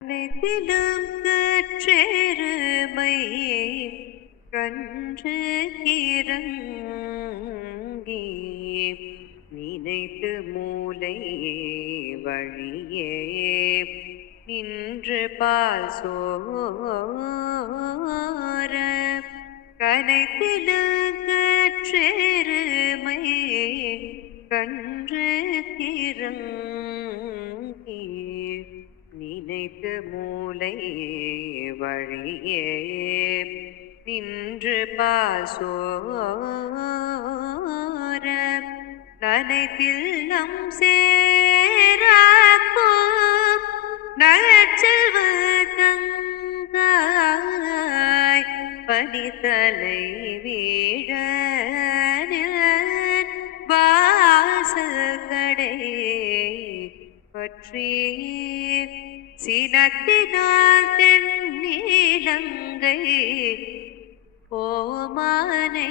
அனைத்திலும் கற்றெருமை கன்று கிறங்கி நினைத்து மூலை வழியே நின்று பால் சோர கனைத்திலும் கற்றெருமை கன்று கிறங்கி நினைத்து மூலை வழியே நின்று பாசோர நனைத்தில்லம் சேராக்கும் நற்செல்வதங்காய் பனித்தலை வீழ வாசல் கடை பற்றி சினத்தினால் தென்னிலங்கை போமானை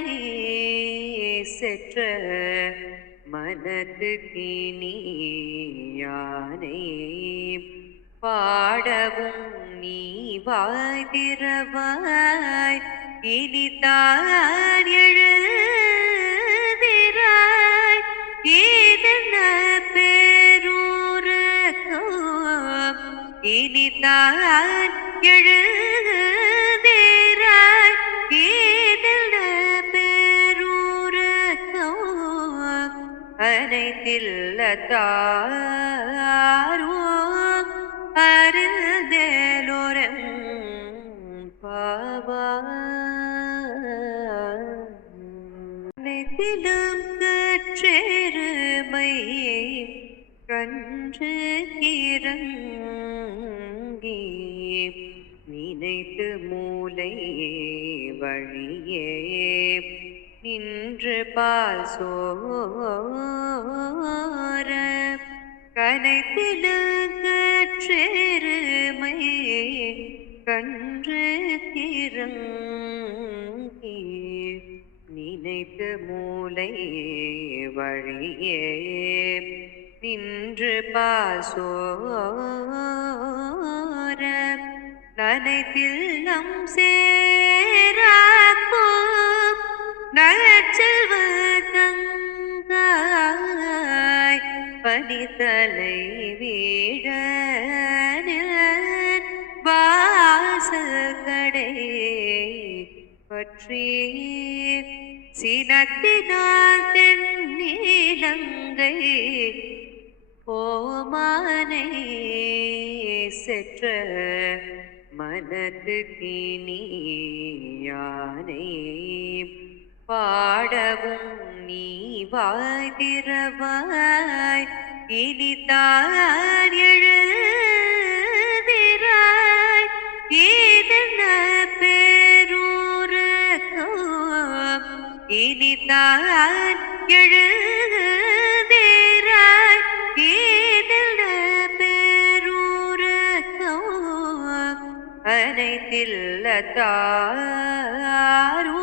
செற்ற மனது கிணியானை பாடவும் நீ வாய் திறவாய் இனித்தார் எழுதிராய் இதென்ன பேரூரகம் இனித்தான் எழுதிராய் இதென்ன பேரூரகம் அனைத்தில்லத்தாரோ அருந்தேலோரம் அனைத்திலும் கற்றெருமை கன்று கிறங்கி நினைத்து மூலை வழியே நின்று பால் சோர கனைத்திலும் கற்றெருமை கன்று கிறங்கி நினைத்து மூலை வழியே நின்று பாசோர நனைத்தில்லம் சேராக்கும் நற்செல்வதங்காய் பனித்தலை வீழ வாசல் கடை பற்றி சினத்தினால் தென்னிலங்கை போமானை செற்ற மனது கிணியானை பாடவும் நீ வாய் திறவாய் இனித்தான் எழுதிராய் இதென்ன பேரூரகம் இனித்தான் எழுதிராய் இதென்ன பேரூரகம் அனைத்தில்லத்தாரோ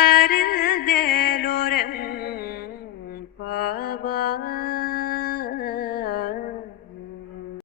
அருந்தே